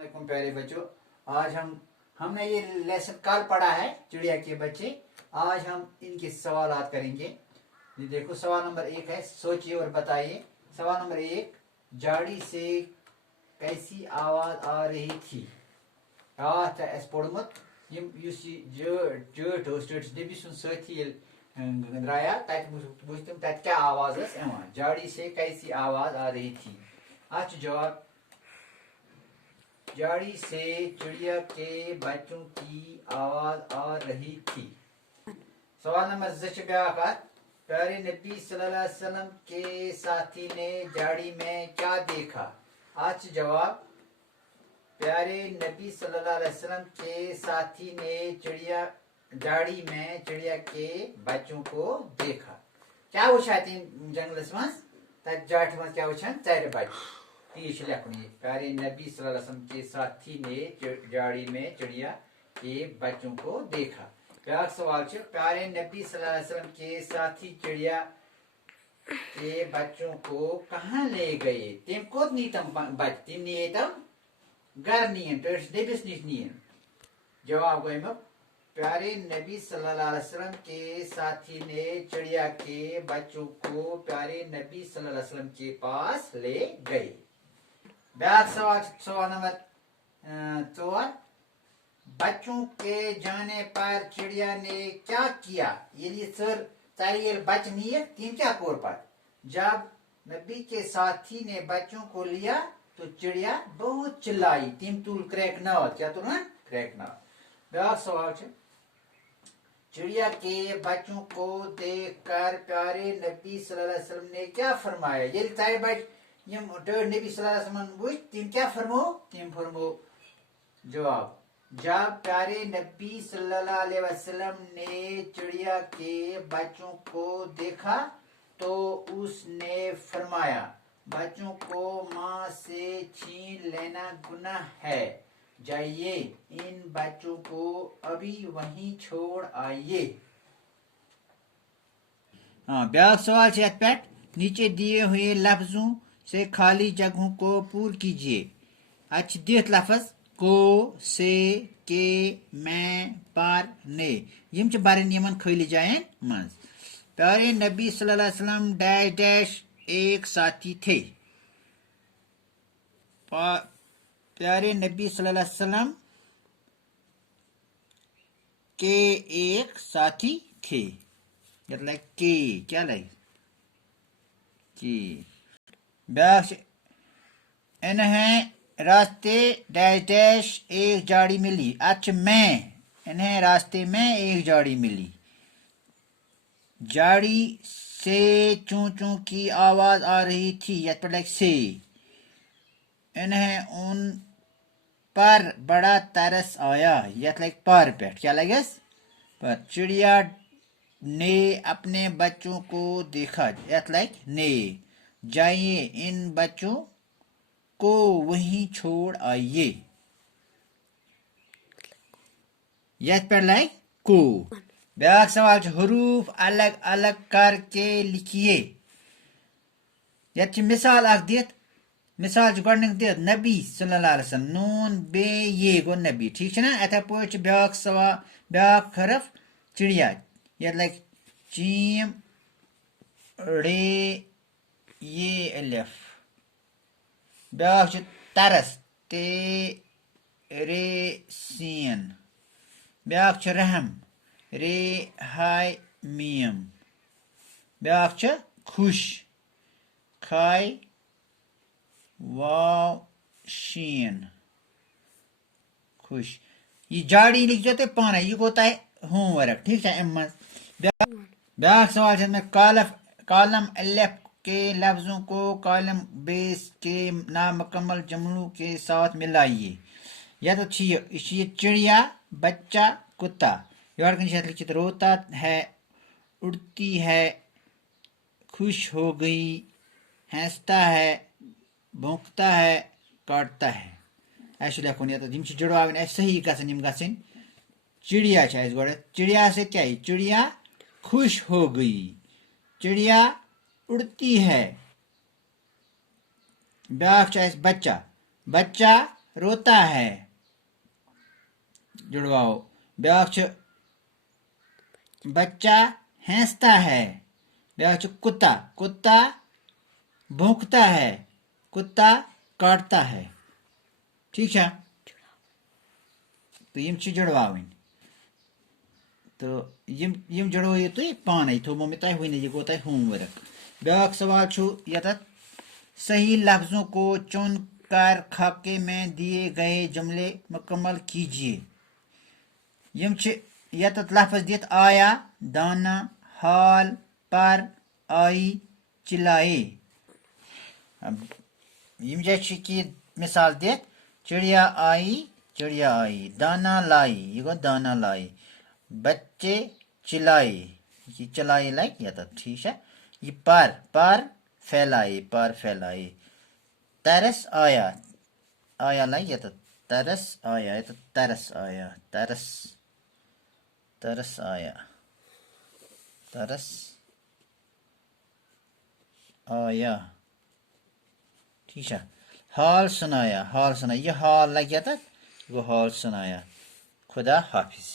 वालेकुम प्यारे बच्चों। आज हमने ये लेसन कल पढ़ा है चिड़िया के बच्चे। आज हम इनके सवालात करेंगे। ये देखो सवाल नंबर 1 है, सोचिए और बताइए। सवाल नंबर 1, झाड़ी से कैसी आवाज आ रही थी? पोर्मुत नबी साथी द्राया तत क्या आवाज झाड़ी से कैसी आवाज आ रही थी? आज जवाब, झाड़ी से चिड़िया के बच्चों की आवाज आ रही थी। सवाल नंबर 2, प्यारे नबी सल्लल्लाहु अलैहि वसल्लम के साथी ने झाड़ी में क्या देखा? आज जवाब, प्यारे नबी सल्लल्लाहु अलैहि वसल्लम के साथी ने झाड़ी में चिड़िया के बच्चों को देखा। क्या वुचा तम जंगलस मज? तत जाठ मज क्या वुचान? 4 बच्चे। तीस लिखुन, प्यारे नबी सल्लल्लाहु अलैहि वसल्लम के साथी ने झाड़ी में चिड़िया के बच्चों को देखा। क्या सवाल है, प्यारे नबी सल्लल्लाहु अलैहि वसल्लम के साथी चिड़िया के बच्चों को कहाँ ले गए? तिम कोत नी तम बच, तिम नी तम घर नीन नबिस निश नीन। जवाब गो, प्यारे नबी सल्लल्लाहु अलैहि वसल्लम के साथी ने चिड़िया के बच्चों को प्यारे नबी सल्लल्लाहु अलैहि वसल्लम के पास ले गए। ब्याक सवाल नंबर 4, बच्चों के जाने पर चिड़िया ने क्या किया? ये सर चारियल बच नीर तीन क्या कोर पर? जब नबी के साथी ने बच्चों को लिया तो चिड़िया बहुत चिल्लाई, तीन तुल क्रैक नावत। क्या तुल क्रैक नावत? ब्याक सवाल है, चिड़िया के बच्चों को देखकर प्यारे नबी सल्लल्लाहु अलैहि वसल्लम ने क्या फरमाया? ये चार बच यम नबी सल्लल्लाहु अलैहि वसल्लम बुझ तिम क्या फरमो? तिम फरमो, जवाब, जब प्यारे नबी सल्लल्लाहु अलैहि वसल्लम ने चिड़िया के बच्चों को देखा तो उसने फरमाया, बच्चों को माँ से छीन लेना गुनाह है, जाइए इन बच्चों को अभी वहीं छोड़ आइए। ब्याक सवाल से पेट, नीचे दिए हुए लफ्जों से खाली जगहों को पूर कीजिए। अच्छ दित लफ्ज को, से, के, मैं, पर, ने, यम च बरन यमन खाली जायन मज। प्यारे नबी सल्लल्लाहु अलैहि वसल्लम डैश डैश एक साथी थे। प्यारे नबी सल्लल्लाहु अलैहि वसल्लम के एक साथी थे। मतलब के क्या लगे? कि ब्याह इन्हें रास्ते डैश डैश एक झाड़ी मिली। अच्छा मैं, इन्हें रास्ते में एक झाड़ी मिली। झाड़ी से चूं चूं की आवाज आ रही थी। यत पर से, इन्हें उन पर बड़ा तरस आया। यत लाइक पर पेट क्या लगे? पर चिड़िया ने अपने बच्चों को देखा। यत लाइक ने, जाइए इन बच्चों को वहीं छोड़ आइए। यत पर लाइक को। ब्याक सवाल, हरूफ अलग अलग करके लिखिए। यत मिसाल अख दित, मिसाल गणिक दित नबी सल्लल्लाहु अलैहि वसल्लम, नून बे ये गो नबी। ठीक है ना? अथा पे ब्याक सवाल, ब्याक हरफ चिड़िया। यत लाइक चीम रे ये अलिफ। ब्याक तरस, ते रे सीन। ब्याक रहम, रे हाय मीम। ब्याक खुश, खाय वाव शीन, खुश। ये झाड़ी लिख जो पाना, ये होता है होमवर्क। ठीक है? ब्याक सवाल में कॉलम अलिफ के लफ्जों को कॉलम बेस के नामुकम्मल जुमलों के साथ मिलाइए। या तो चिड़िया, बच्चा, कुत्ता। लिखित रोता है, उड़ती है, खुश हो गई, हंसता है, भौंकता है, काटता है। ऐसे लिखुन। या तो जिम जुड़वा ऐसे ही गसन गसन। चिड़िया गोड़े, चिड़िया से क्या है? चिड़िया खुश हो गई, चिड़िया उड़ती है। ब्याक बच्चा, बच्चा روتا ہے جڑواؤ بیاکھ چھُ بچہ ہنستا ہے بیاکھ چھُ کتا کتا بھونکتا ہے کتا کاٹتا ہے ٹھیک ہے تو یم چھِ جڑواوٕنۍ تو یم جڑویو تُہۍ پانے تھومو مےٚ تۄہہِ وٕنی یہِ گوٚو تۄہہِ ہوم ورک بیاکھ سوال چھُ یتتھ صحیح لفظوں کو چن کر خاکے میں دیے گئے جملے مکمل کیجیے یم چھِ یتتھ لفظ دِتھ آیا دانا حال پر آئی چلائے یم جایہِ چھِ کینٛہہ مثال دِتھ چڑیا آئی دانا لائی یہ گوٚو دانا لائی بچے چلائے یہ چلائے لگہِ یتتھ ٹھیک ہے یہ پر پھیلائے ترس آیا لگہِ یتتھ ترس آیا یتتھ ترس آیا ترس آیا ٹھیک ہے حال سنایا یہ حال لگہِ یتتھ یہ گوٚو حال سنایا خدا حافظ